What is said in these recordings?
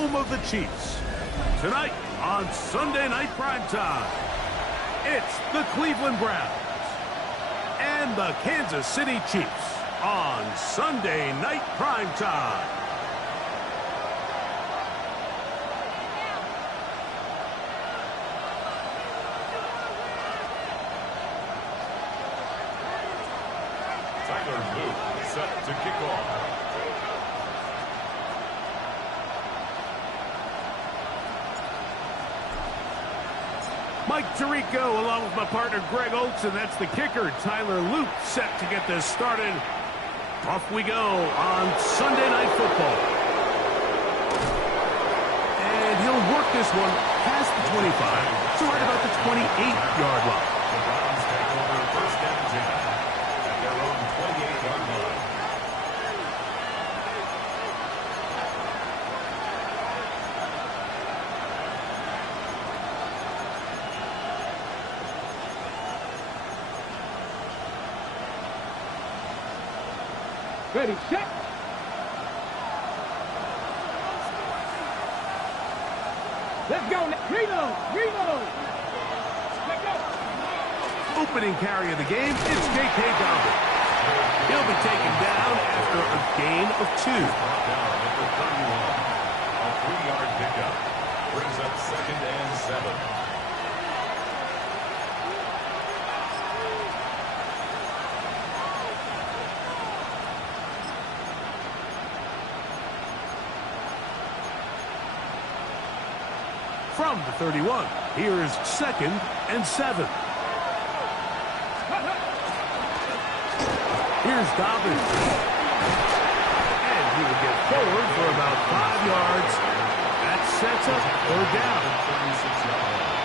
home of the Chiefs. Tonight on Sunday Night Primetime, it's the Cleveland Browns and the Kansas City Chiefs on Sunday Night Primetime. Set to kick off. Mike Tirico along with my partner Greg Oates, and that's the kicker Tyler Luke, set to get this started. Off we go on Sunday Night Football. And he'll work this one past the 25 to right about the 28-yard line. The Browns take over first and 10 at their own 28-yard line. Ready, set. Let's go. Reload. Let's go. Opening carry of the game, it's J.K. Dobbins. He'll be taken down after a gain of 2. Down at the 31. A 3-yard pickup brings up 2nd and 7. From the 31, here's 2nd and 7. Here's Dobbins. And he will get forward for about 5 yards. That sets up 3rd down.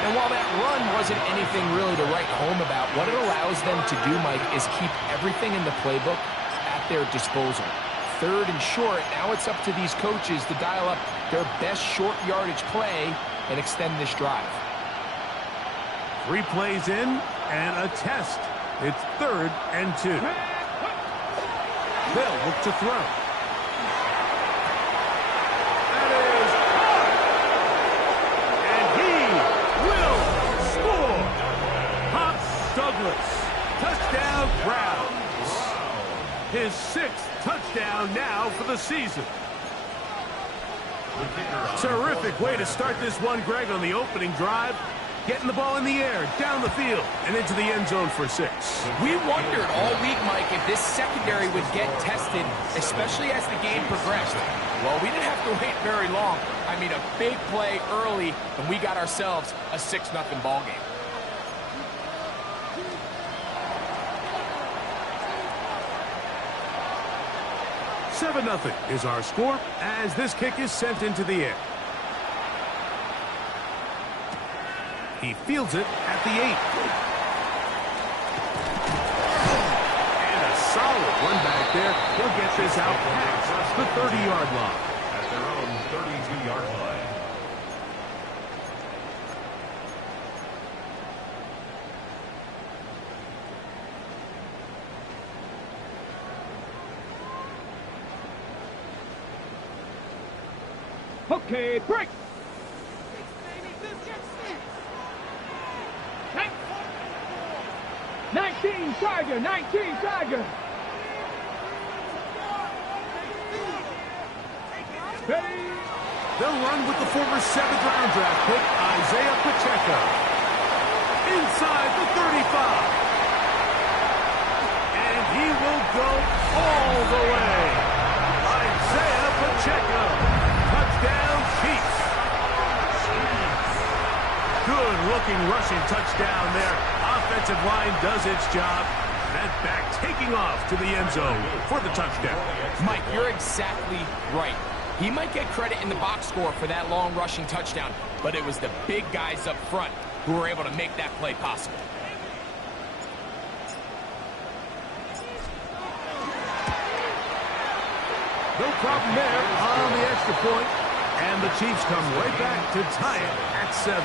And while that run wasn't anything really to write home about, what it allows them to do, Mike, is keep everything in the playbook at their disposal. 3rd and short, now it's up to these coaches to dial up their best short yardage play and extend this drive. 3 plays in and a test. It's 3rd and 2. They'll look to throw. That is and he will score. Hops Douglas. Touchdown Browns. His 6th touchdown now for the season. Terrific way to start this one, Greg, on the opening drive. Getting the ball in the air, down the field, and into the end zone for 6. We wondered all week, Mike, if this secondary would get tested, especially as the game progressed. Well, we didn't have to wait very long. I mean, a big play early, and we got ourselves a 6-0 ball game. Seven 0 is our score as this kick is sent into the air. He fields it at the 8. And a solid run back there. He'll get this out past the 30-yard line. At their own 32-yard line. Okay, break. 19 Tiger. Ready. They'll run with the former 7th-round draft pick, Isaiah Pacheco. Inside the 35. And he will go all the way. Isaiah Pacheco. Touchdown Chiefs. Good-looking rushing touchdown there. Offensive line does its job. That back taking off to the end zone for the touchdown. Mike, you're exactly right. He might get credit in the box score for that long rushing touchdown, but it was the big guys up front who were able to make that play possible. No problem there on the extra point. And the Chiefs come right back to tie it at 7.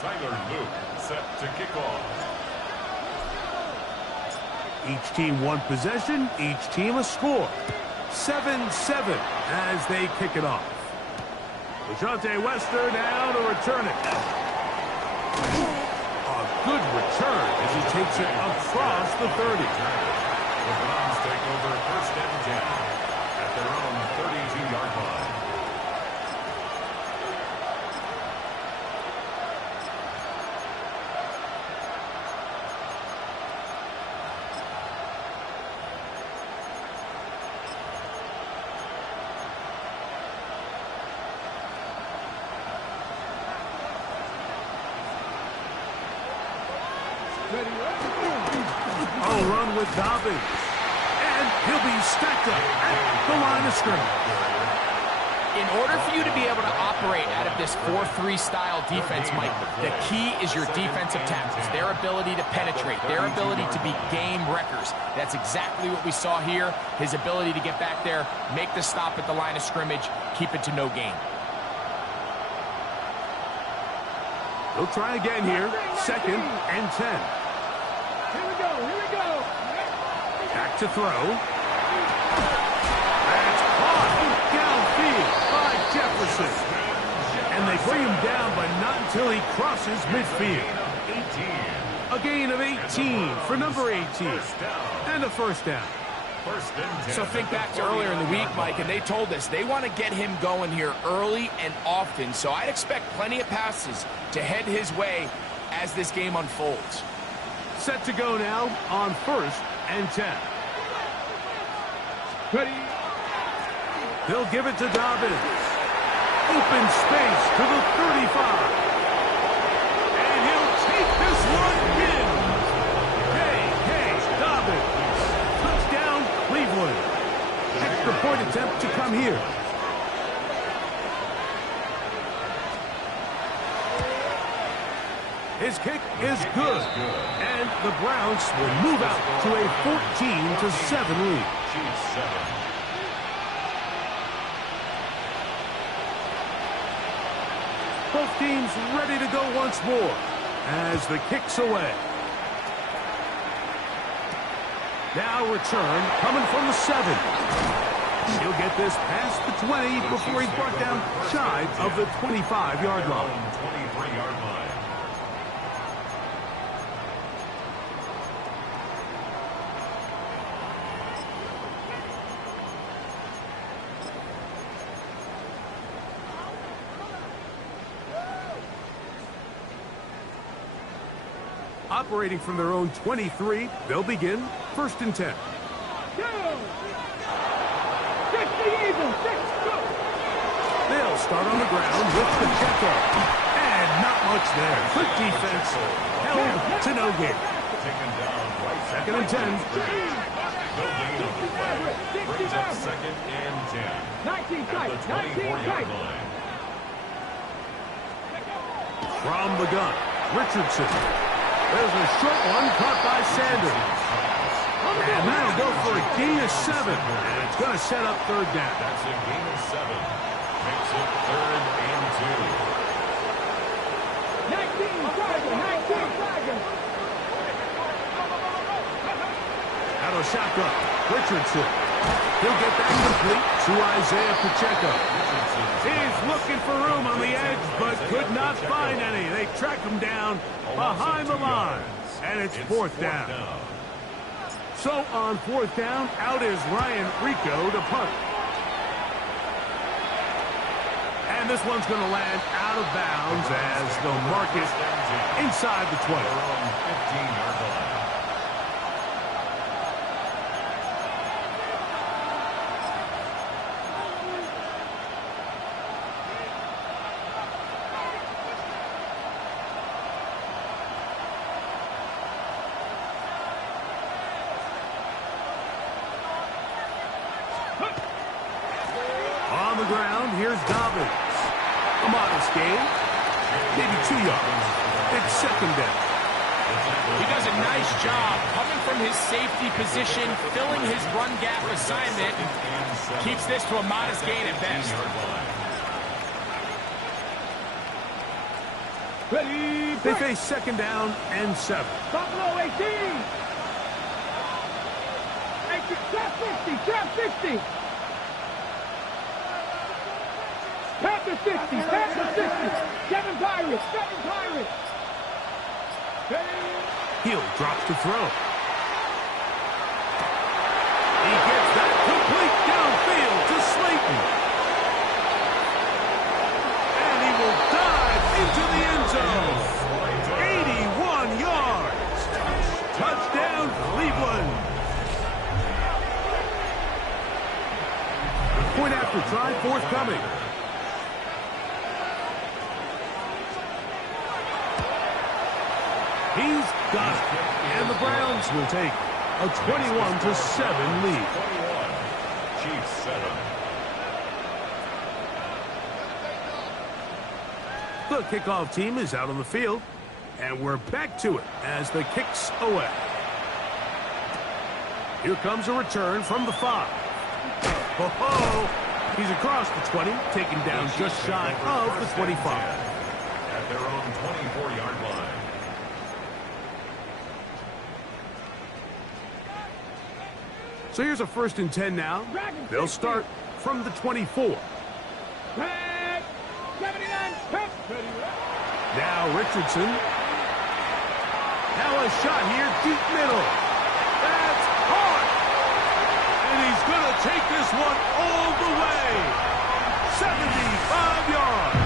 Tyler Luke set to kick off. Each team one possession, each team a score. 7-7 as they kick it off. Lashante Wester now to return it. A good return as he takes it across the 30. The Browns take over 1st and 10 at their own 32-yard line. Oh, run with Dobbins. And he'll be stacked up at the line of scrimmage. In order for you to be able to operate out of this 4-3 style defense, Mike, the key is your defensive tackles, their ability to penetrate, their ability to be game wreckers. That's exactly what we saw here, his ability to get back there, make the stop at the line of scrimmage, keep it to no gain. He'll try again here, 2nd and 10. Here we go, here we go. Back to throw. That's caught downfield by Jefferson. And they bring him down, but not until he crosses midfield. A gain of 18 for number 18. And a 1st down. So think back to earlier in the week, Mike, and they told us they want to get him going here early and often. So I'd expect plenty of passes to head his way as this game unfolds. Set to go now on 1st and 10. Ready. He'll give it to Dobbins. Open space to the 35. And he'll take this one in. Hey, Dobbins. Touchdown, Cleveland. Extra point attempt to come here. His kick is good. And the Browns will move out to a 14-7 lead. Both teams ready to go once more as the kick's away. Now return coming from the 7. He'll get this past the 20 before he's brought down shy of the 25-yard line. 23-yard line. Operating from their own 23, they'll begin 1st and 10. Go. 60 even. 6, go. They'll start on the ground with Pacheco. And not much there. Good defense. Held to no gain. 2nd and 10. No gain on the play. Brings up 2nd and 10. 19 tight. At the 19 24-yard line. From the gun, Richardson. There's a short one caught by Sanders. And that'll go for a gain of 7. And it's going to set up 3rd down. That's a gain of 7. Makes it 3rd and 2. 19 Tiger. Out of shotgun, Richardson. He'll get that complete to Isaiah Pacheco. He's looking for room on the edge, but could not find any. They track him down behind the line, and it's 4th down. So on 4th down, out is Ryan Rico to punt. And this one's going to land out of bounds as they'll mark it inside the 20. 15-yard line. On the ground, here's Dobbins. A modest gain, maybe 2 yards. It's 2nd down. He does a nice job coming from his safety position, filling his run gap assignment, keeps this to a modest gain at best. Ready. They face 2nd down and 7. Buffalo 18. Trap 60, trap 60. Tap to 60, tap to 60. 7 Pirates, 7 Pirates. Hill drops to throw. He gets that complete downfield to Slayton. And he will dive into the end zone. 81 yards. Touchdown, Cleveland. Point after try forthcoming. He's got it. And the Browns will take a 21-7 lead. 21. Chiefs 7. The kickoff team is out on the field, and we're back to it as the kick's away. Here comes a return from the 5. Ho-ho! He's across the 20, taken down just shy of the 25. At their own 24-yard line. So here's a 1st and 10 now. They'll start from the 24. Tap, 79, tap. Now Richardson. Now a shot here, deep middle. That's hard. And he's going to take this one all the way. 75 yards.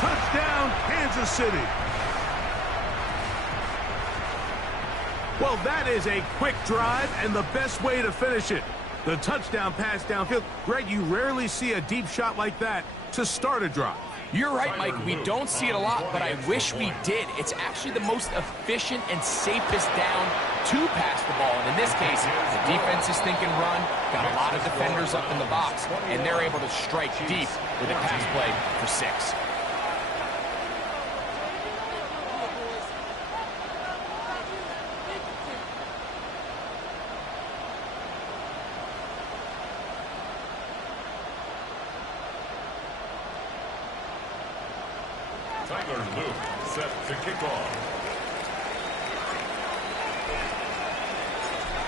Touchdown, Kansas City. Well, that is a quick drive and the best way to finish it. The touchdown pass downfield. Greg, you rarely see a deep shot like that to start a drive. You're right, Mike. We don't see it a lot, but I wish we did. It's actually the most efficient and safest down to pass the ball. And in this case, the defense is thinking run, got a lot of defenders up in the box, and they're able to strike deep with a pass play for 6. Luke set to kick off.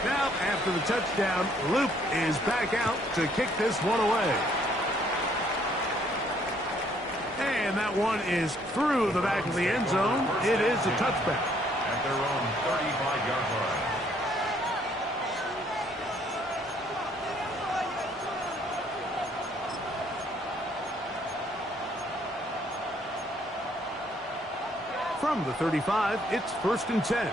Now, after the touchdown, Luke is back out to kick this one away. And that one is through the back of the end zone. It is a touchback. At their own 35-yard line. From the 35, it's 1st and 10.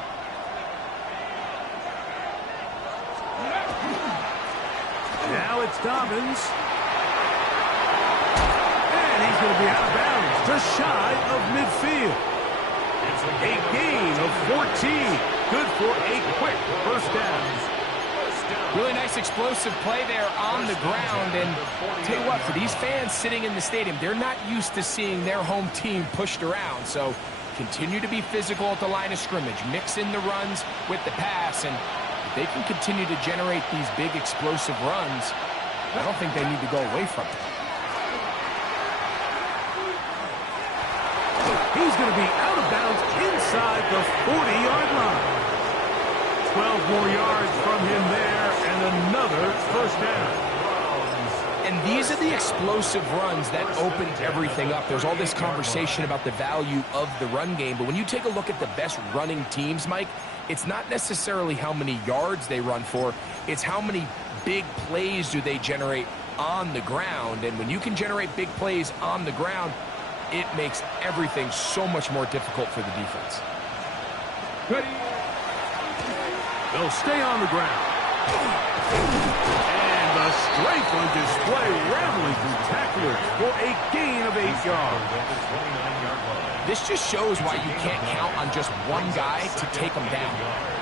Now it's Dobbins. And he's going to be out of bounds, just shy of midfield. A gain of 14. Good for a quick 1st down. Really nice explosive play there on the ground. And tell you what, for these fans sitting in the stadium, they're not used to seeing their home team pushed around. So continue to be physical at the line of scrimmage. Mix in the runs with the pass. And if they can continue to generate these big explosive runs, I don't think they need to go away from it. He's going to be out of bounds inside the 40-yard line. 12 more yards from him there, and another 1st down. And these are the explosive runs that open everything up. There's all this conversation about the value of the run game, but when you take a look at the best running teams, Mike, it's not necessarily how many yards they run for, it's how many big plays do they generate on the ground. And when you can generate big plays on the ground, it makes everything so much more difficult for the defense. They'll stay on the ground. And the strength on display, rattling through tacklers for a gain of 8 yards. This just shows why you can't count on just one guy to take him down.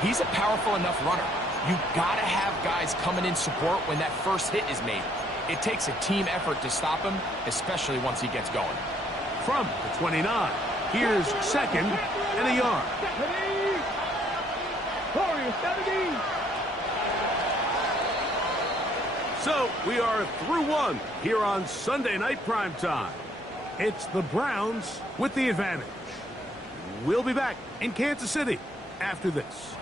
He's a powerful enough runner. You gotta have guys coming in support when that first hit is made. It takes a team effort to stop him, especially once he gets going. From the 29, here's 2nd and a yard. So we are through one here on Sunday Night Primetime. It's the Browns with the advantage. We'll be back in Kansas City after this.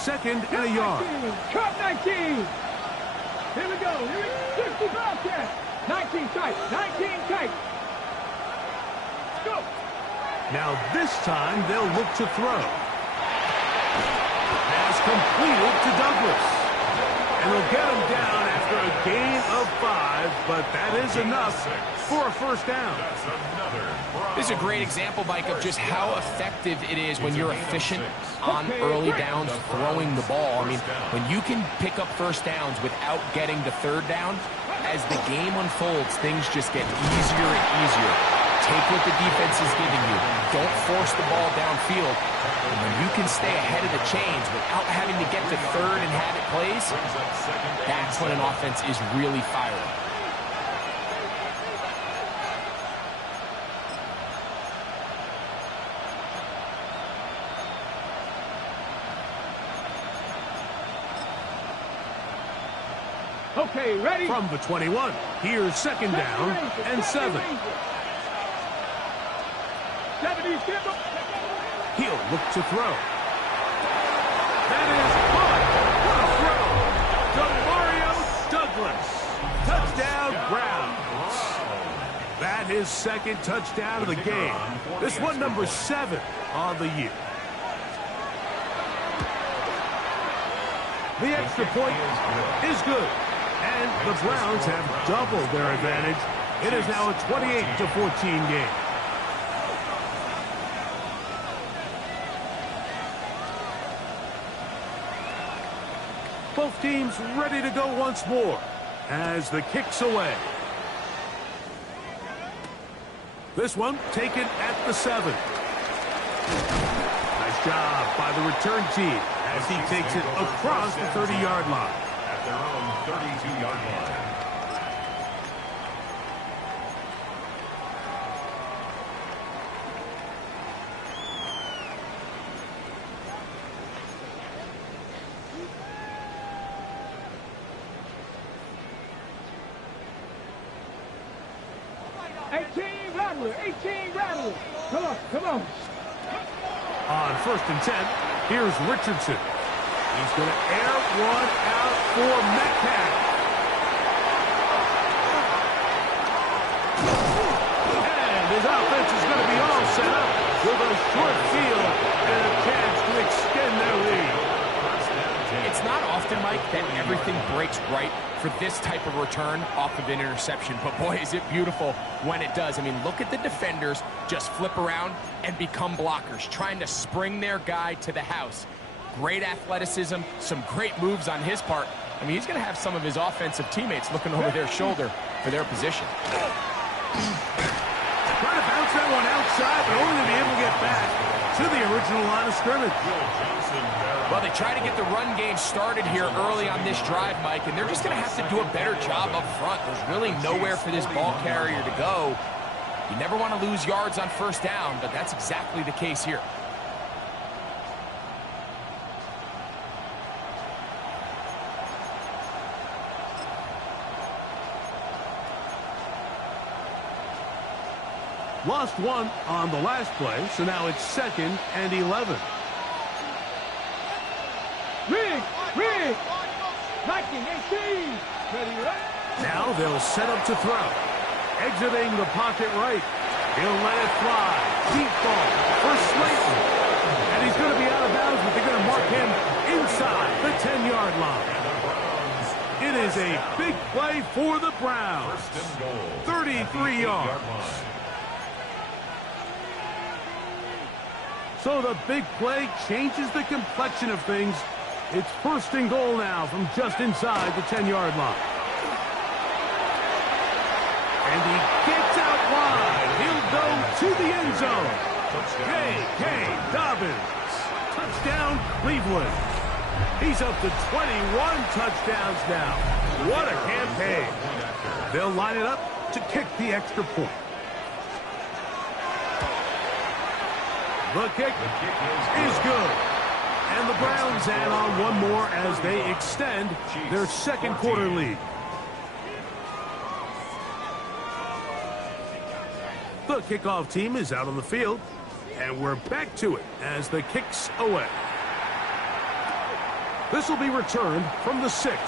2nd and a yard. Cut 19. Here we go. 60 broadcast. 19 tight. 19 tight. Go. Now this time they'll look to throw. Pass completed to Douglas. And they'll get him down after a gain of 5, but that is enough for a first down. This is a great example, Mike, of just how effective it is when you're efficient on early downs throwing the ball. I mean, when you can pick up first downs without getting the third down, as the game unfolds, things just get easier and easier. Take what the defense is giving you. Don't force the ball downfield. And when you can stay ahead of the chains without having to get to third and have it plays, that's when an offense is really firing. Okay, ready? From the 21, here's 2nd down and 7. He'll look to throw. That is good. What a throw. Douglas. Touchdown, Browns. That is 2nd touchdown of the game. This one number 7 on the year. The extra point is good. And the Browns have doubled their advantage. It is now a 28-14 game. Both teams ready to go once more as the kick's away. This one taken at the 7. Nice job by the return team as he takes it across the 30-yard line. At their own 32-yard line. Come on. On 1st and 10, here's Richardson. He's going to air one out for Metcalf. And his offense is going to be all set up with a short field and a chance to extend their lead. It's not often, Mike, that everything breaks right for this type of return off of an interception. But boy, is it beautiful when it does. I mean, look at the defenders just flip around and become blockers, trying to spring their guy to the house. Great athleticism, some great moves on his part. I mean, he's going to have some of his offensive teammates looking over their shoulder for their position. Trying to bounce that one outside, but only to be able to get back to the original line of scrimmage. Well, they try to get the run game started here early on this drive, Mike, and they're just going to have to do a better job up front. There's really nowhere for this ball carrier to go. You never want to lose yards on first down, but that's exactly the case here. Lost one on the last play, so now it's 2nd and 11. Rig! 19, 18. Now they'll set up to throw. Exiting the pocket right. He'll let it fly. Deep ball for Slayton. And he's going to be out of bounds, but they're going to mark him inside the 10-yard line. It is a big play for the Browns. 33 yards. So the big play changes the complexion of things. It's 1st and goal now from just inside the 10-yard line. And he gets out wide. He'll go to the end zone. J.K. Dobbins. Touchdown, Cleveland. He's up to 21 touchdowns now. What a campaign. They'll line it up to kick the extra point. The kick is good. And the Browns add on one more as they extend their 2nd quarter lead. The kickoff team is out on the field, and we're back to it as the kick's away. This will be returned from the 6.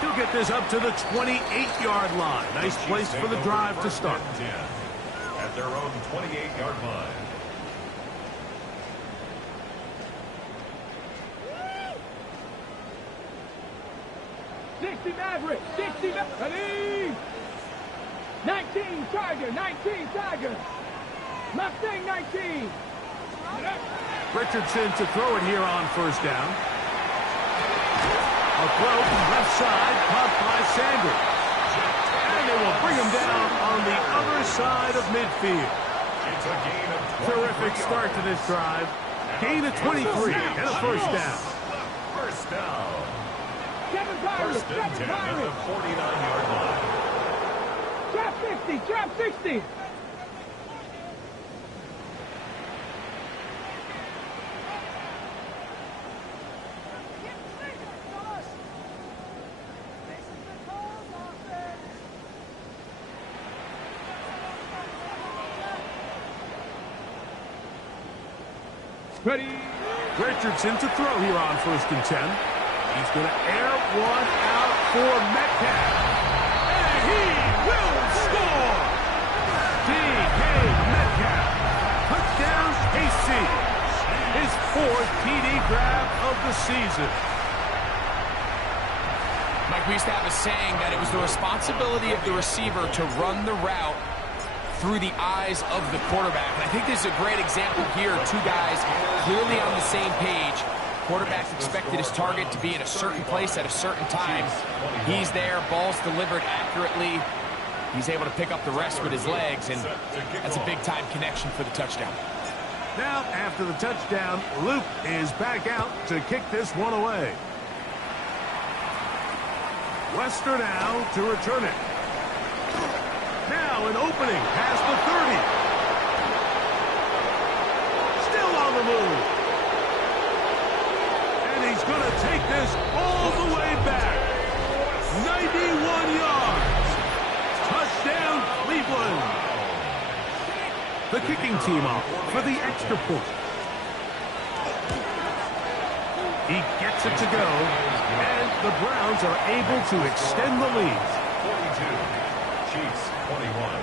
He'll get this up to the 28-yard line. Nice place for the drive to start. At their own 28-yard line. Maverick, 60, ready? 19, Tiger, 19, Tiger. Mustang, 19. Richardson to throw it here on first down. A throw from left side, caught by Sanders. And they will bring him down on the other side of midfield. It's a gain of 23 Terrific start to this drive. Gain of 23 and a first down. First down. Kevin Pirates, First and 10 at the 49-yard line. Trap 60, trap 60. Ready. Richardson to throw here on first and 10. He's going to air one out for Metcalf. And he will score! D.K. Metcalf. Touchdown, KC. His 4th TD grab of the season. Mike, we used to have a saying that it was the responsibility of the receiver to run the route through the eyes of the quarterback. And I think this is a great example here. Two guys clearly on the same page. Quarterback expected his target to be in a certain place at a certain time. He's there, ball's delivered accurately. He's able to pick up the rest with his legs, and that's a big-time connection for the touchdown. Now, after the touchdown, Luke is back out to kick this one away. Wester now to return it. Now an opening past the 30. Still on the move. And he's going to take this all the way back. 91 yards. Touchdown, Cleveland. The kicking team off for the extra point. He gets it to go, and the Browns are able to extend the lead. 42, Chiefs 21.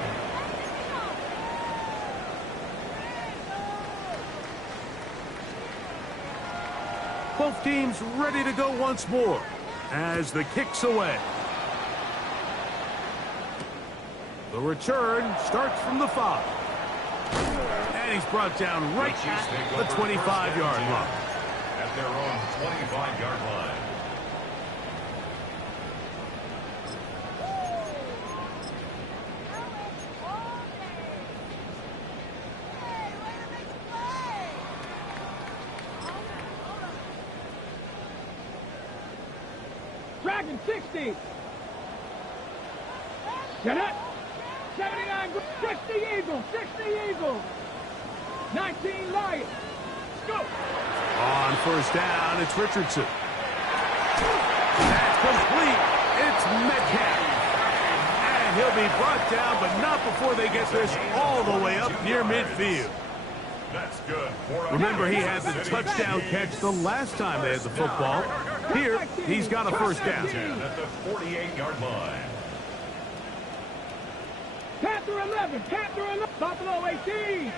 Both teams ready to go once more as the kick's away. The return starts from the 5. And he's brought down right at the 25-yard line. At their own 25-yard line. Dragon 60. Get it. 79, 60 Eagles, 60 Eagles. 19 Lions. Go. On first down, it's Richardson. That's complete. It's Metcalf. And he'll be brought down, but not before they get this all the way up near midfield. That's good. Remember, he had the touchdown catch the last time they had the football. Here, he's got a first down. At the 48-yard line. Panther 11, Panther 11. Buffalo 18.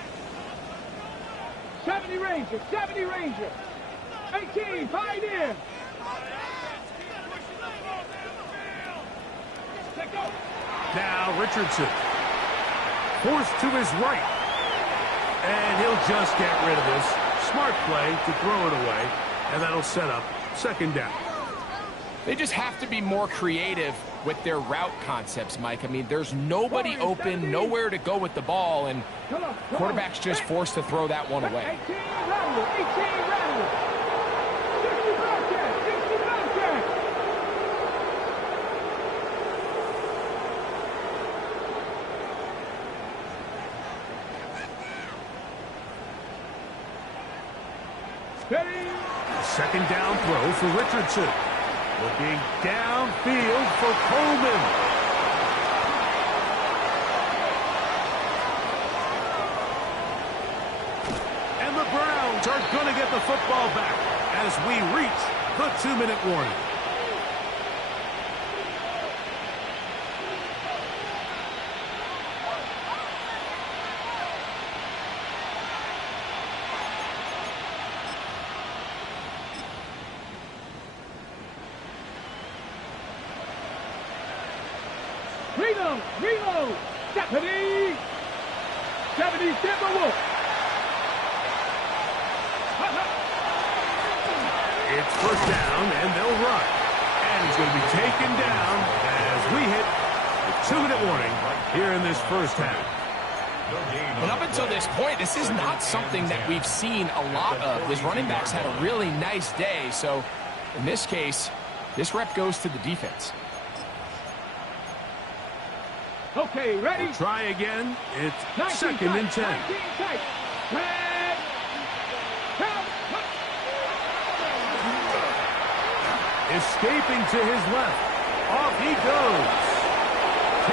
70 Rangers, 70 Rangers. 18, Pioneer. Now Richardson. Forced to his right. And he'll just get rid of this. Smart play to throw it away. And that'll set up second down. They just have to be more creative with their route concepts, Mike. I mean, there's nobody open, nowhere to go with the ball, and quarterback's just forced to throw that one away. 18 rattle, 18 rattle. 60 broadcast, 60 broadcast. Ready? Second down throw for Richardson. Looking downfield for Coleman. And the Browns are going to get the football back as we reach the 2-minute warning. Reload! 70! 70 Timberwolves! It's first down, and they'll run. And he's going to be taken down as we hit the 2-minute warning here in this first half. And up until this point, this is not something that we've seen a lot of. This running back's had a really nice day, so in this case, this rep goes to the defense. Okay, ready? We'll try again. It's 19 second and 10. 19 tight. Red. Help. Escaping to his left. Off he goes.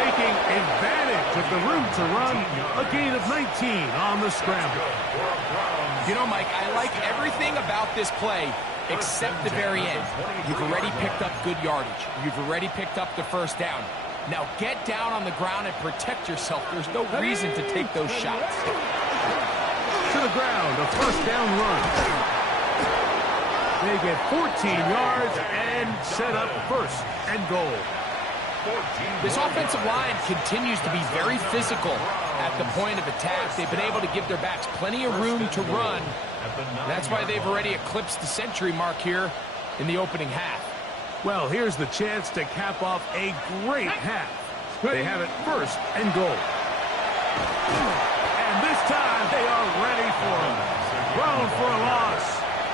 Taking advantage of the room to run. A gain of 19 on the scramble. You know, Mike, I like everything about this play except the very end. You've already picked up good yardage. You've already picked up the first down. Now get down on the ground and protect yourself. There's no reason to take those shots. To the ground, a first down run. They get 14 yards and set up first and goal. This offensive line continues to be very physical at the point of attack. They've been able to give their backs plenty of room to run. That's why they've already eclipsed the century mark here in the opening half. Well, here's the chance to cap off a great half. They have it first and goal. And this time they are ready for him. Thrown for a loss.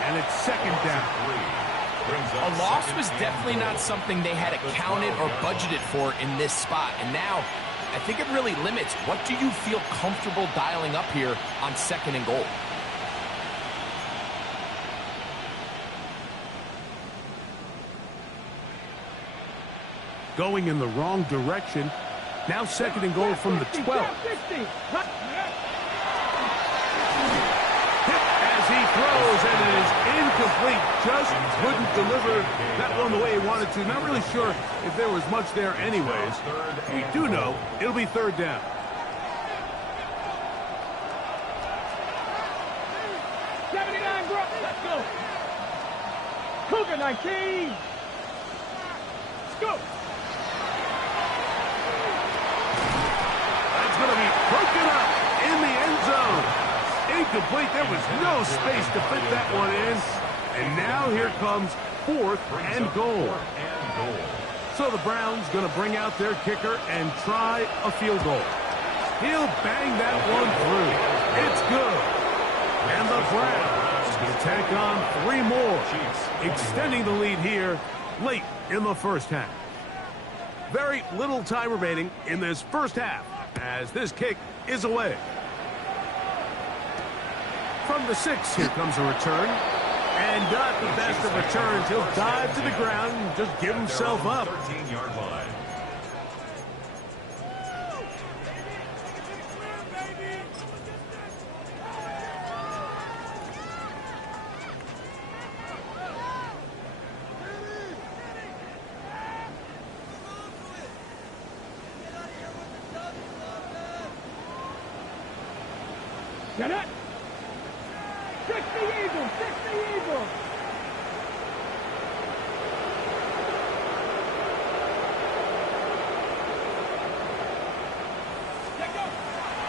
And it's second down. A loss was definitely not something they had accounted or budgeted for in this spot. And now, I think it really limits what do you feel comfortable dialing up here on second and goal. Going in the wrong direction. Now second and goal from the 12. As he throws, and it is incomplete. Just couldn't deliver that one the way he wanted to. Not really sure if there was much there anyways. We do know it'll be third down. Let's go. Cougar 19. Let's go. That's going to be broken up in the end zone. Incomplete. There was no space to fit that one in. And now here comes fourth and goal. So the Browns going to bring out their kicker and try a field goal. He'll bang that one through. It's good. And the Browns going to tack on 3 more, extending the lead here late in the first half. Very little time remaining in this first half as this kick is away. From the 6, here comes a return. And not the best of returns. He'll dive to the ground and just give himself up. 13-yard line. Get it. Fix the Eagles. Fix the Eagles.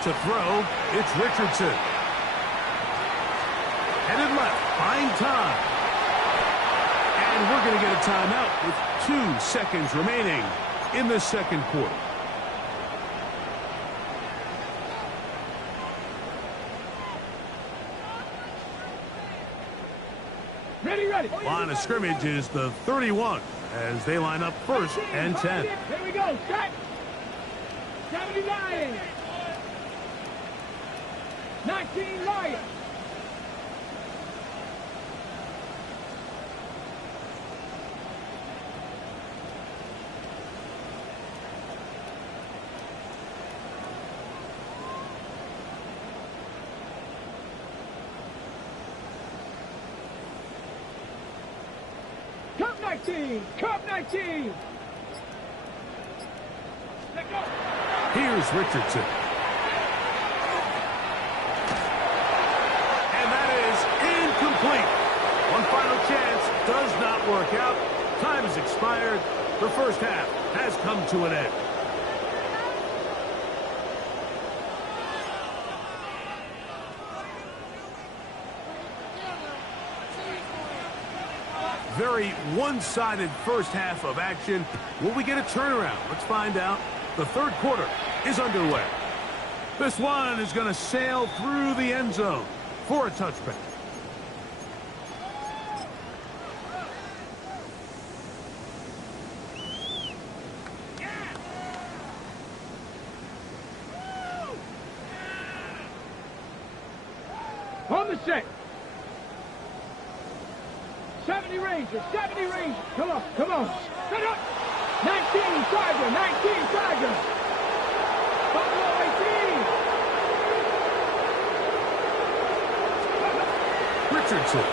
To throw, it's Richardson. Headed left, buying time. And we're going to get a timeout with 2 seconds remaining in the second quarter. Ready. Line of scrimmage is the 31 as they line up first and 10. Here we go. Set. 79. 19 Lions. 19. Cup 19. Let go. Here's Richardson. And that is incomplete. One final chance does not work out. Time has expired. The first half has come to an end. Very one-sided first half of action. Will we get a turnaround? Let's find out. The third quarter is underway. This one is going to sail through the end zone for a touchback. On the set. 70 Rangers, 70 Rangers. Come on, come on. Set up. 19 Tiger, 19 Tiger. Buffalo 18. Richardson.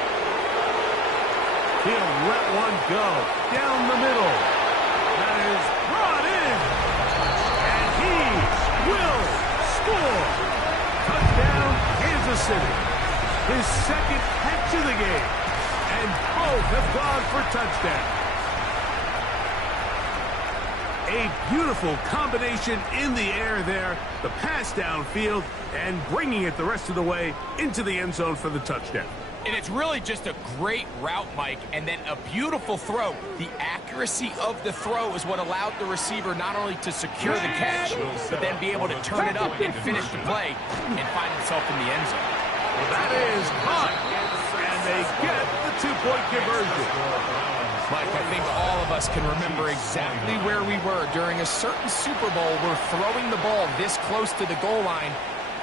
He'll let one go down the middle. That is brought in. And he will score. Touchdown, Kansas City. His second catch of the game. And both have gone for touchdown. A beautiful combination in the air there. The pass downfield and bringing it the rest of the way into the end zone for the touchdown. And it's really just a great route, Mike, and then a beautiful throw. The accuracy of the throw is what allowed the receiver not only to secure the catch, but then be able to turn it up and finish the play and find himself in the end zone. That is caught, and they get the two-point conversion. Mike, I think all of us can remember exactly where we were during a certain Super Bowl where throwing the ball this close to the goal line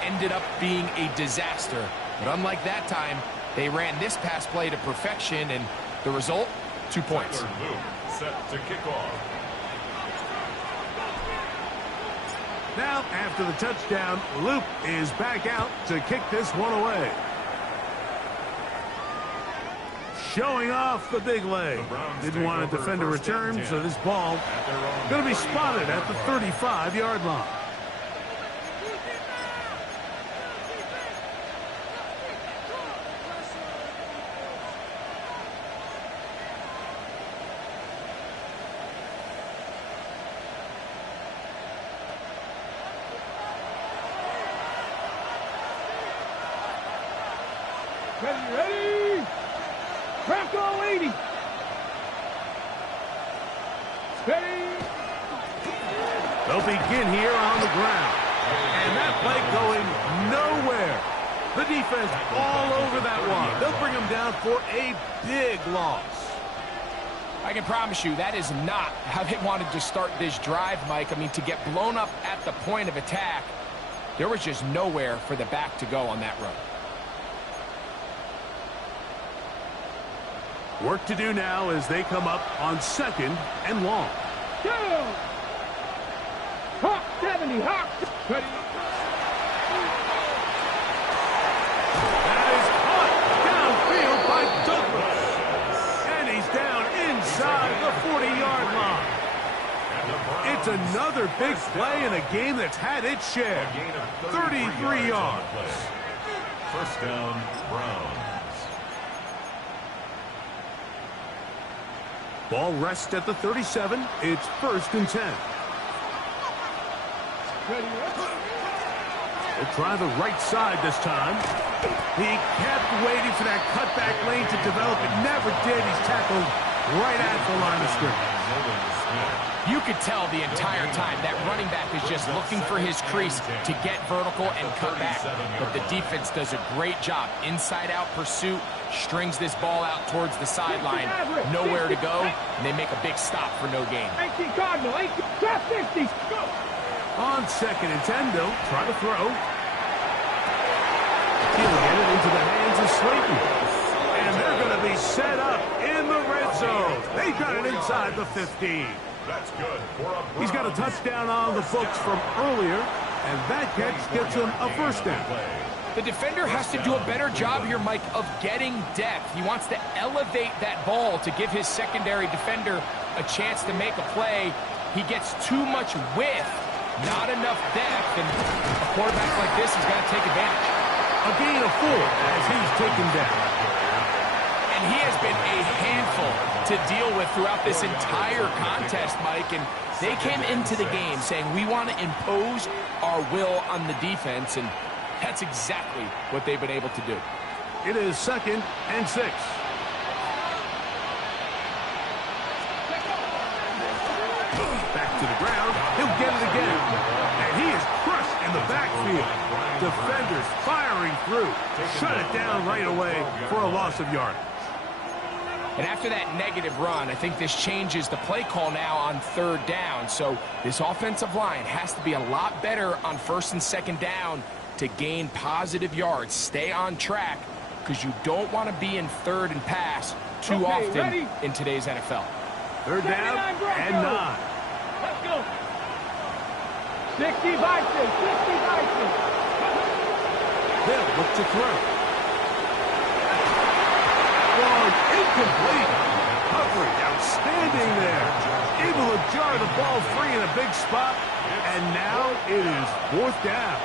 ended up being a disaster. But unlike that time, they ran this pass play to perfection, and the result, 2 points. Set to kick off. Now, after the touchdown, Luke is back out to kick this one away. Showing off the big leg. Didn't want to defend a return, so this ball going to be spotted at the 35-yard line. Ready? Crackle 80. Steady. They'll begin here on the ground. And that play going nowhere. The defense all over that one. They'll bring them down for a big loss. I can promise you that is not how they wanted to start this drive, Mike. I mean, to get blown up at the point of attack, there was just nowhere for the back to go on that run. Work to do now as they come up on 2nd and long. Go! Hawk 70, Hawk. Ready? That is caught downfield by Douglas. And he's down inside the 40-yard line. It's another big play in a game that's had its share. 33 yards. First down, Browns. Ball rests at the 37. It's 1st and 10. They'll try the right side this time. He kept waiting for that cutback lane to develop. It never did. He's tackled right at the line of scrimmage. You could tell the entire time that running back is just looking for his crease to get vertical and cut back. But the defense does a great job. Inside-out pursuit, strings this ball out towards the sideline. Nowhere to go, and they make a big stop for no gain. 18 Cardinal, 18, top 50. Go! On 2nd and 10, they'll try to throw. He'll get it into the hands of Slayton. And they're going to be set up in the red zone. They've got it inside the 15. That's good. He's got a touchdown on the books from earlier, and that catch gets him a first down. The defender has to do a better job here, Mike, of getting depth. He wants to elevate that ball to give his secondary defender a chance to make a play. He gets too much width, not enough depth, and a quarterback like this is going to take advantage. A gain of 4 as he's taken down. And he has been a handful to deal with throughout this entire contest, Mike, and they came into the game saying we want to impose our will on the defense, and that's exactly what they've been able to do. It is 2nd and 6. Back to the ground. He'll get it again. And he is crushed in the backfield. Defenders firing through. Shut it down right away for a loss of yardage. And after that negative run, I think this changes the play call now on 3rd down. So this offensive line has to be a lot better on 1st and 2nd down to gain positive yards. Stay on track because you don't want to be in 3rd and pass too often in today's NFL. 3rd down and 9. Let's go. 60 Bison, 60 Bison. They'll look to throw. Incomplete. Coverage outstanding there. Able to jar the ball free in a big spot. And now it is 4th down.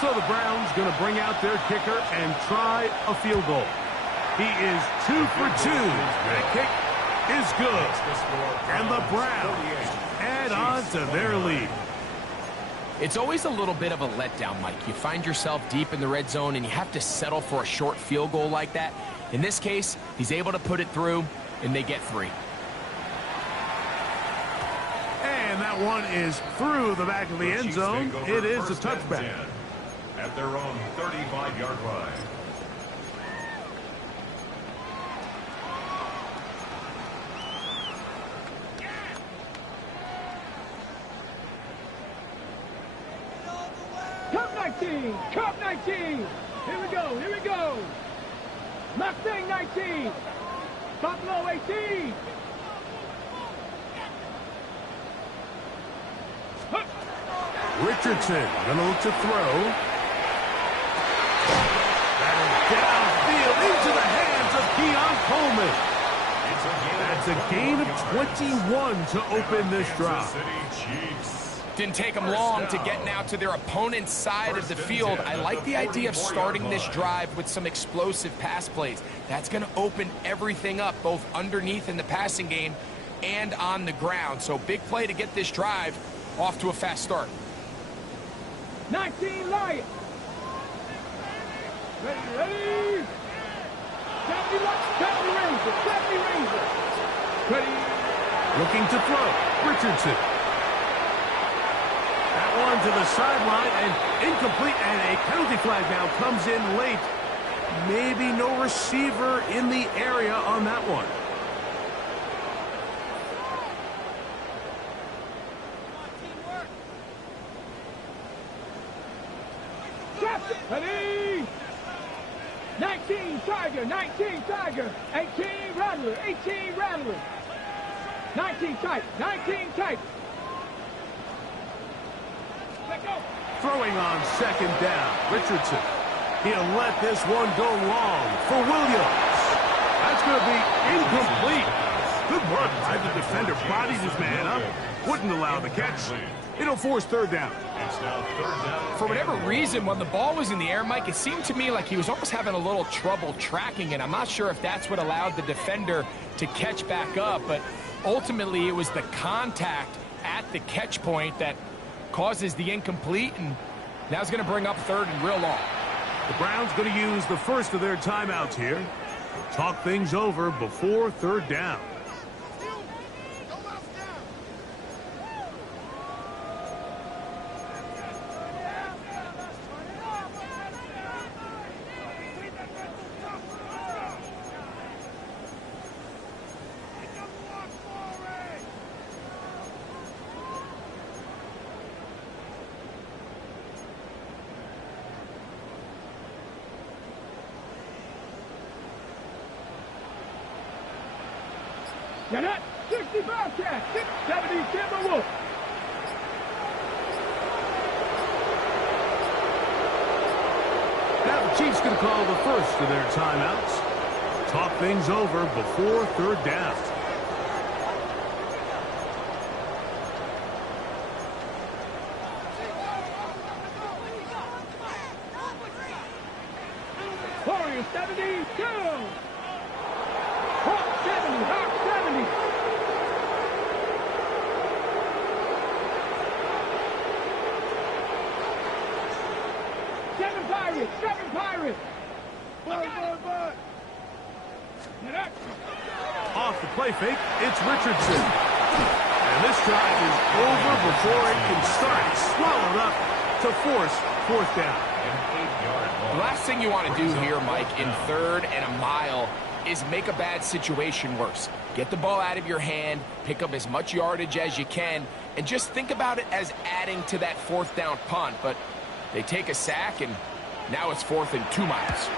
So the Browns going to bring out their kicker and try a field goal. He is 2 for 2. The kick is good. And the Browns add on to their lead. It's always a little bit of a letdown, Mike. You find yourself deep in the red zone and you have to settle for a short field goal like that. In this case, he's able to put it through, and they get 3. And that one is through the back of the end zone. It is a touchback. At their own 35-yard line. Cup 19, Cup 19. Here we go, here we go. Mustang 19, Buffalo 18. Richardson gonna look to throw. Downfield into the hands of Keon Coleman. That's a gain of 21 to open this drive. Didn't take them long to get now to their opponent's side of the field. I like the idea of starting this drive with some explosive pass plays. That's going to open everything up, both underneath in the passing game and on the ground. So big play to get this drive off to a fast start. 19 Lions. Ready. 70 Rangers, 70 Rangers. Ready. Looking to throw. Richardson. That one to the sideline and incomplete, and a penalty flag now comes in late. Maybe no receiver in the area on that one. Ready. 19 Tiger, 19 Tiger. 18 Rattler, 18 Rattler. 19 tight, 19 tight. Throwing on 2nd down. Richardson. He'll let this one go long for Williams. That's going to be incomplete. Good work by the defender. Bodied his man up. Wouldn't allow the catch. It'll force 3rd down. It's now 3rd down. For whatever reason, when the ball was in the air, Mike, it seemed to me like he was almost having a little trouble tracking it. I'm not sure if that's what allowed the defender to catch back up, but ultimately it was the contact at the catch point that causes the incomplete, and now it's going to bring up 3rd and real long. The Browns going to use the first of their timeouts here. Talk things over before 3rd down. You're not 60 Bobcat, 70 Timberwolf. Chiefs going to call the first of their timeouts. Talk things over before third down. Warriors 72. Hawk 70. Hawk 70. Seven Pirates. Seven Pirates. Boy. Get up. Off the play fake, it's Richardson. And this drive is over before it can start. Swallowed up to force fourth down. The last thing you want to do here, Mike, in third and a mile is make a bad situation worse. Get the ball out of your hand, pick up as much yardage as you can, and just think about it as adding to that fourth down punt. But they take a sack, and now it's 4th and 2 miles.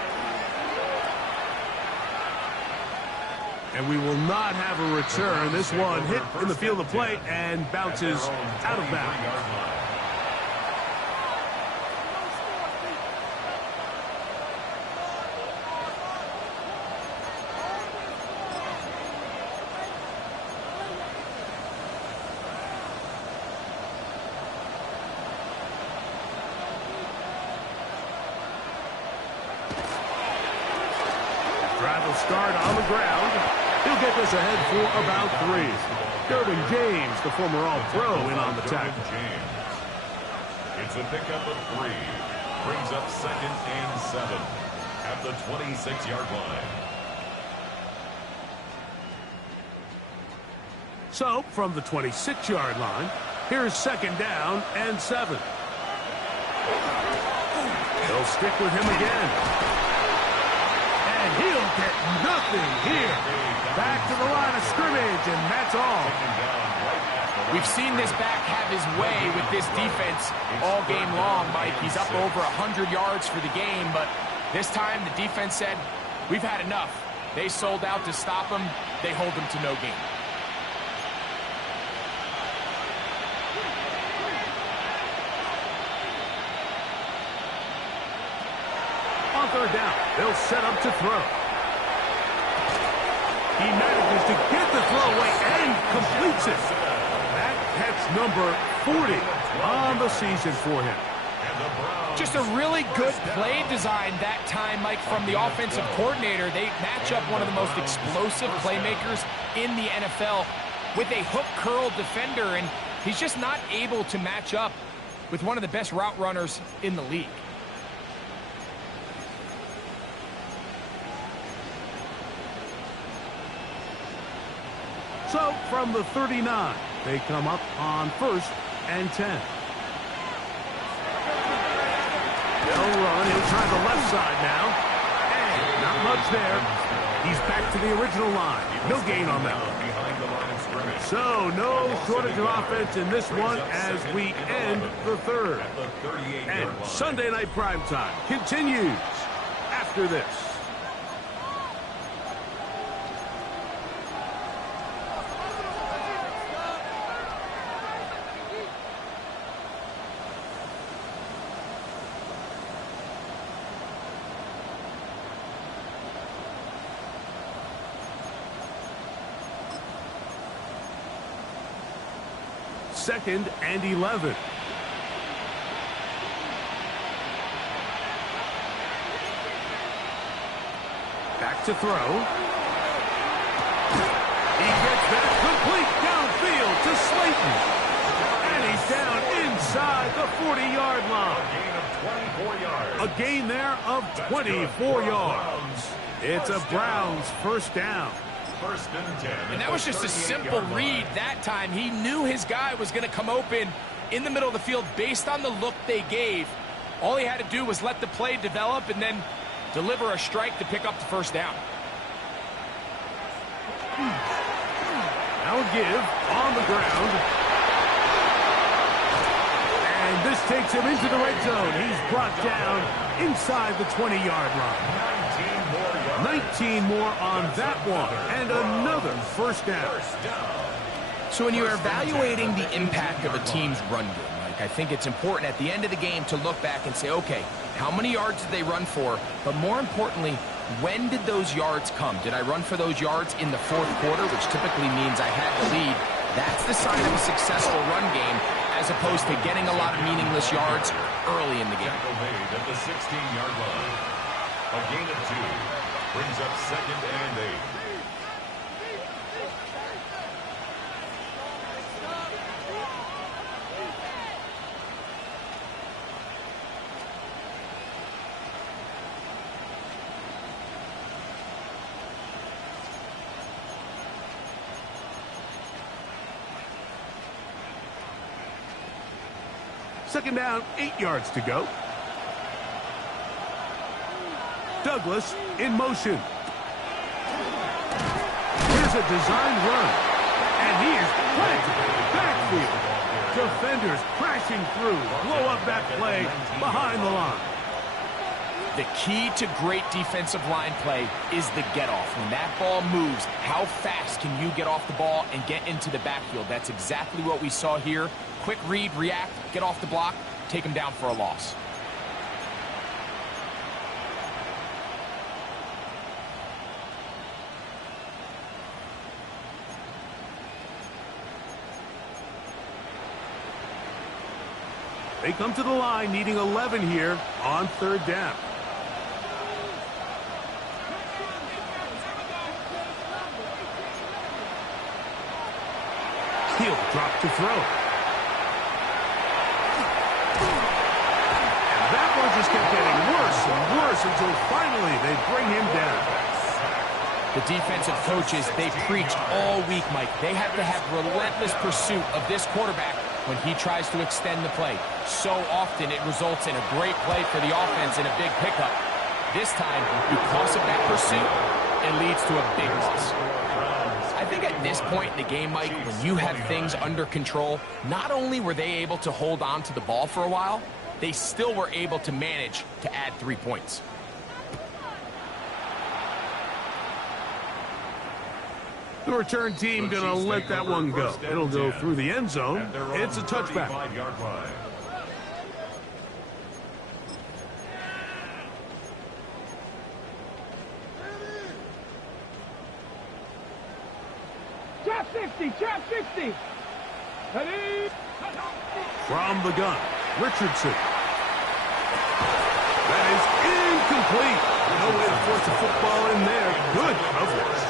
And we will not have a return. This one hit in the field of play and bounces out of bounds. Drive will start on the ground. He'll get this ahead for about 3. Derwin James, the former All-Pro, in on the tackle. It's a pickup of 3. Brings up 2nd and 7 at the 26-yard line. So, from the 26-yard line, here's 2nd down and 7. They'll stick with him again. And he'll get nothing here. Back to the line of scrimmage, and that's all. We've seen this back have his way with this defense all game long, Mike. He's up over 100 yards for the game, but this time the defense said, we've had enough. They sold out to stop him. They hold him to no gain. On third down, they'll set up to throw. He manages to get the throw away and completes it. That's number 40 on the season for him. Just a really good play design that time, Mike, from the offensive coordinator. They match up one of the most explosive playmakers in the NFL with a hook curl defender, and he's just not able to match up with one of the best route runners in the league. So, from the 39, they come up on 1st and 10. They'll run. He'll try the left side now. And not much there. He's back to the original line. No gain on that. So, no shortage of offense in this one as we end the third. And Sunday Night Primetime continues after this. Second and 11. Back to throw. He gets that complete downfield to Slayton. And he's down inside the 40-yard line. A gain there of 24 yards. It's a Browns first down. And that was just a simple read that time. He knew his guy was going to come open in the middle of the field based on the look they gave. All he had to do was let the play develop and then deliver a strike to pick up the first down. Now a give on the ground. And this takes him into the red zone. He's brought down inside the 20-yard line. 19 more on that one, and another first down. So when you're evaluating the impact of a team's run game, like I think it's important at the end of the game to look back and say, okay, how many yards did they run for? But more importantly, when did those yards come? Did I run for those yards in the fourth quarter, which typically means I had the lead? That's the sign of a successful run game, as opposed to getting a lot of meaningless yards early in the game. Tackle made at the 16-yard line. A gain of 2 brings up 2nd and 8. Second down, 8 yards to go. Douglas in motion. Here's a designed run. And he is planted backfield. Defenders crashing through. Blow up that play behind the line. The key to great defensive line play is the get-off. When that ball moves, how fast can you get off the ball and get into the backfield? That's exactly what we saw here. Quick read, react, get off the block, take him down for a loss. They come to the line needing 11 here on third down. He'll drop to throw. And that one just kept getting worse and worse until finally they bring him down. The defensive coaches, they preach all week, Mike. They have to have relentless pursuit of this quarterback when he tries to extend the play. So often it results in a great play for the offense and a big pickup. This time, because of that pursuit, it leads to a big loss. I think at this point in the game, Mike, when you have things under control, not only were they able to hold on to the ball for a while, they still were able to manage to add 3 points. The return team going to let that one go. It'll go through the end zone. It's a touchback. Trap 60, trap 60. Ready? From the gun, Richardson. That is incomplete. No way to force the football in there. Good coverage.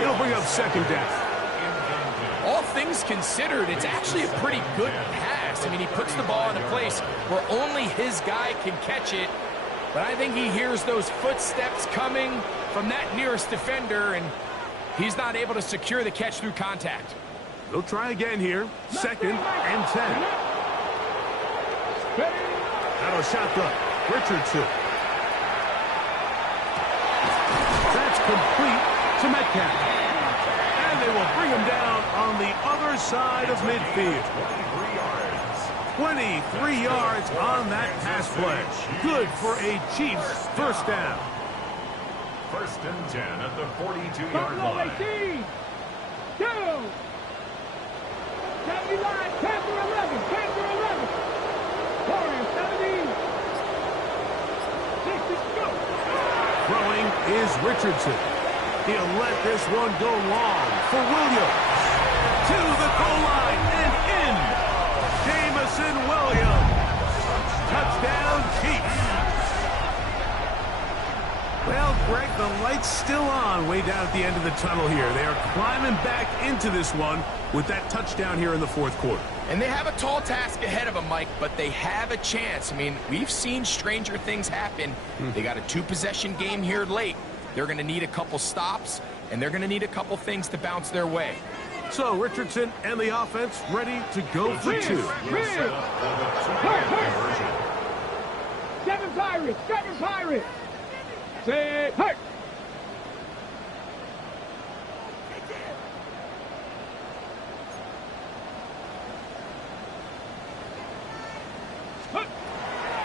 It'll bring up second down. All things considered, it's actually a pretty good pass. I mean, he puts the ball in a place where only his guy can catch it. But I think he hears those footsteps coming from that nearest defender, and he's not able to secure the catch through contact. They'll try again here. Second and 10. Out of shotgun. Richardson. That's complete to Metcalf. And they will bring him down on the other side of midfield. 23 yards on that pass play. Good for a Chiefs first down. First and 10 at the 42-yard line. 18. 2. 70 line. Panther 11. Panther 11. Warrior 17. 60. Go. Throwing is Richardson. He'll let this one go long for Williams. To the goal line and in. Jamison Williams. Touchdown Chiefs. Well, Greg, the light's still on way down at the end of the tunnel here. They are climbing back into this one with that touchdown here in the fourth quarter. And they have a tall task ahead of them, Mike, but they have a chance. I mean, we've seen stranger things happen. They got a 2-possession game here late. They're going to need a couple stops, and they're going to need a couple things to bounce their way. So Richardson and the offense ready to go for 2. 7 Pirates. 7 Pirates. Say, hurt.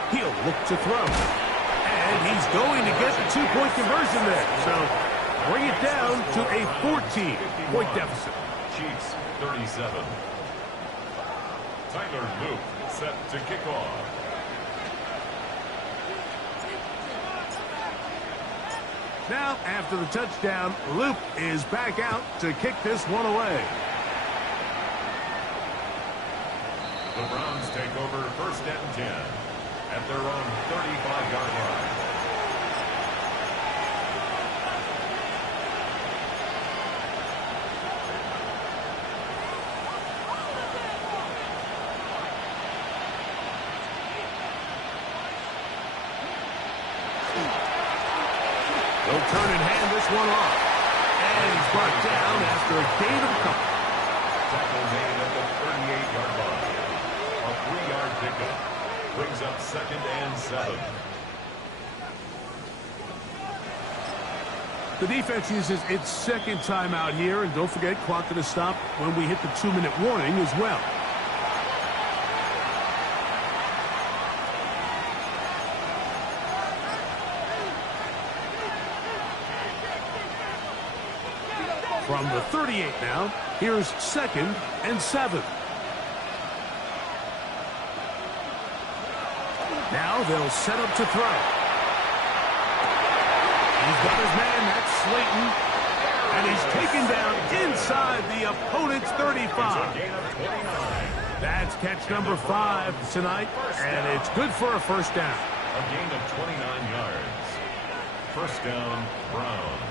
He'll look to throw. And he's going to get the 2-point conversion there. So bring it down to a 14-point deficit. Chiefs 37. Tyler Luke set to kick off. Now, after the touchdown, Luke is back out to kick this one away. The Browns take over 1st and 10 at their own 35-yard line. They'll turn and hand this one off. And he's brought down after a gain of a couple. Tackle made at the 38-yard line. A 3-yard pickup brings up 2nd and 7. The defense uses its 2nd timeout here, and don't forget, clock going to stop when we hit the 2-minute warning as well. From the 38 now, here's 2nd and 7. Now they'll set up to throw. He's got his man, that's Slayton. And he's taken down inside the opponent's 35. That's catch number 5 tonight, and it's good for a 1st down. A gain of 29 yards. 1st down, Browns.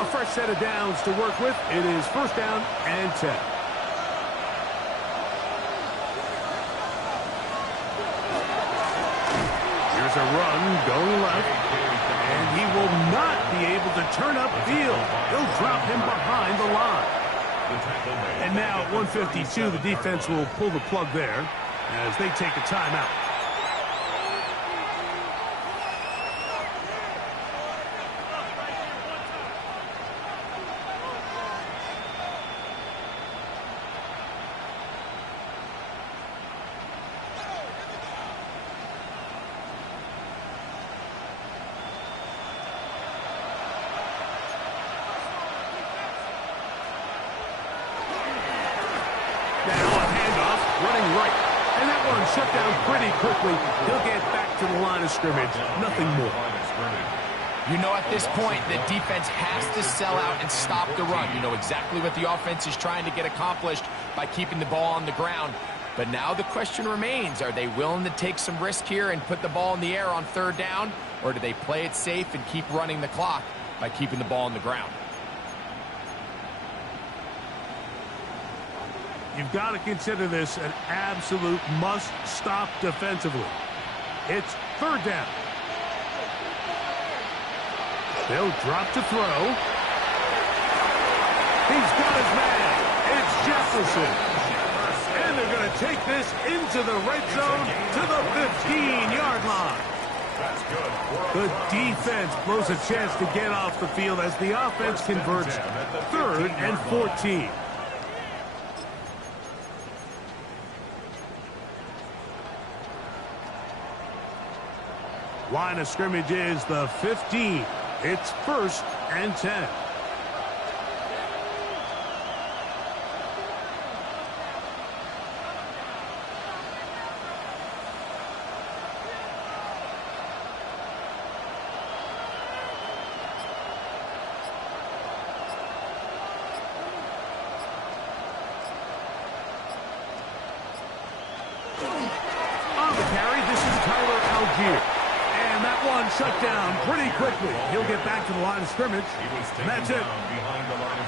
A fresh set of downs to work with. It is 1st down and 10. Here's a run going left. And he will not be able to turn upfield. He'll drop him behind the line. And now at 1:52, the defense will pull the plug there as they take a timeout. Shut down pretty quickly. He'll get back to the line of scrimmage. Nothing more. You know, at this point, the defense has to sell out and stop the run. You know exactly what the offense is trying to get accomplished by keeping the ball on the ground. But now the question remains, are they willing to take some risk here and put the ball in the air on 3rd down? Or do they play it safe and keep running the clock by keeping the ball on the ground? You've got to consider this an absolute must-stop defensively. It's 3rd down. They'll drop to throw. He's got his man. It's Jefferson. And they're going to take this into the red zone to the 15-yard line. That's good. The defense blows a chance to get off the field as the offense converts 3rd and 14. Line of scrimmage is the 15. It's 1st and 10. On the carry, this is Tyler Algier. And that one shut down pretty quickly. He'll get back to the line of scrimmage. And that's it.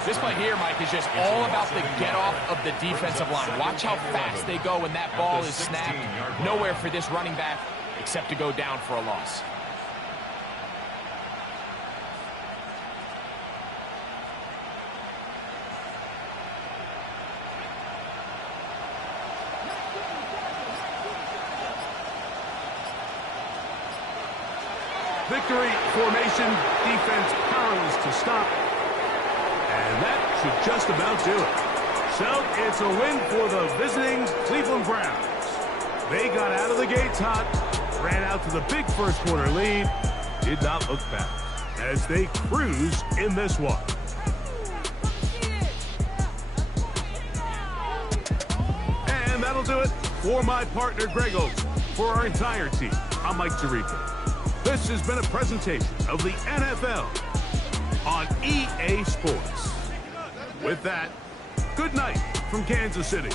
This play here, Mike, is just all about the get-off of the defensive line. Watch how fast they go when that ball is snapped. Nowhere for this running back except to go down for a loss. Victory formation, defense powerless to stop. should just about do it. So it's a win for the visiting Cleveland Browns. They got out of the gates hot, ran out to the big first quarter lead, did not look back as they cruise in this one. And that'll do it for my partner Greg Olson. For our entire team, I'm Mike Tirico. This has been a presentation of the NFL on EA Sports. With that, good night from Kansas City.